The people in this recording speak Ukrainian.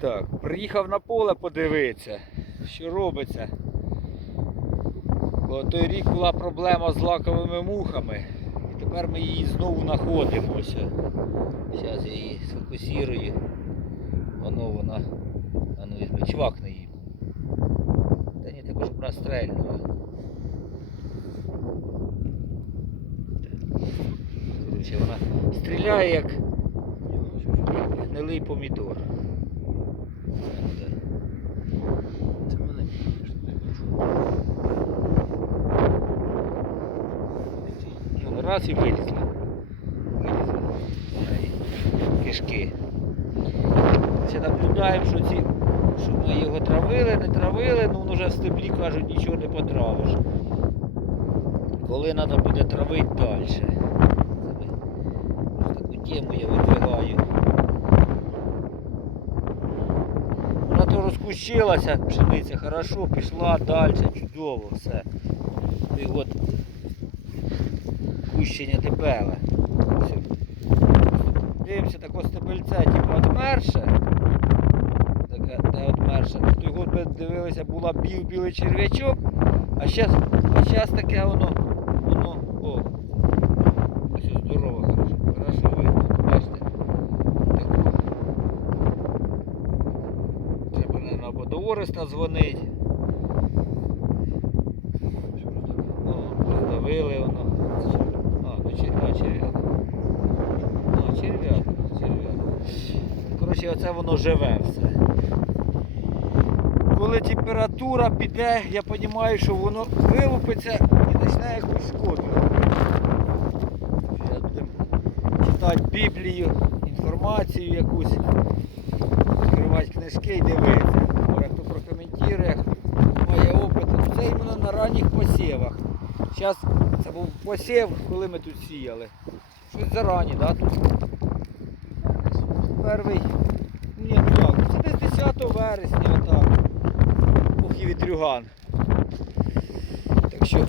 Так, приїхав на поле подивитися, що робиться. Бо той рік була проблема з лаковими мухами. І тепер ми її знову знаходимо. Ось. Зараз я її сфокусірую. Воно вона. А ну візьми, чвакни її. Та ні, також вона стрельнула. Вона стріляє як гнилий помідор. Так. Це мене більше не бачу. Ну, раз і. Вилізла. Ай, Кишки. Ще наблюдаємо, що ці, що ми його травили, не травили, ну вже в стеблі кажуть, нічого не потравиш. Коли треба буде травити далі. Ось таку тему я видвигаю. Вона то розкущилася, пшениця, хорошо, пішла далі, чудово, все. І от кущення дебеле. Дивимося, таке стебельце, типу, одмерше. Таке, де одмерше. В той год ми дивилися, була біл білий черв'ячок, а зараз а щас таке воно, воно, о, ось здорово, хорошо, хорошо видно, бачите. Таку. Треба, мабуть, або до Ореста дзвонить. О, роздавили воно. А, ну чер... а, черв'як. А, черв'як, черв'як. Коротше, оце воно живе все. Коли температура піде, я розумію, що воно вилупиться і почне якусь шкоду. Зараз будемо читати Біблію, інформацію якусь, відкривати книжки і дивитися. Хто прокоментує, має опит. Це іменно на ранніх посівах. Зараз це був посів, коли ми тут сіяли. Щось зарані, да, тут? Перший. Ні, ну це десь 10 вересня, отак. Ох і вітрюган. Так що.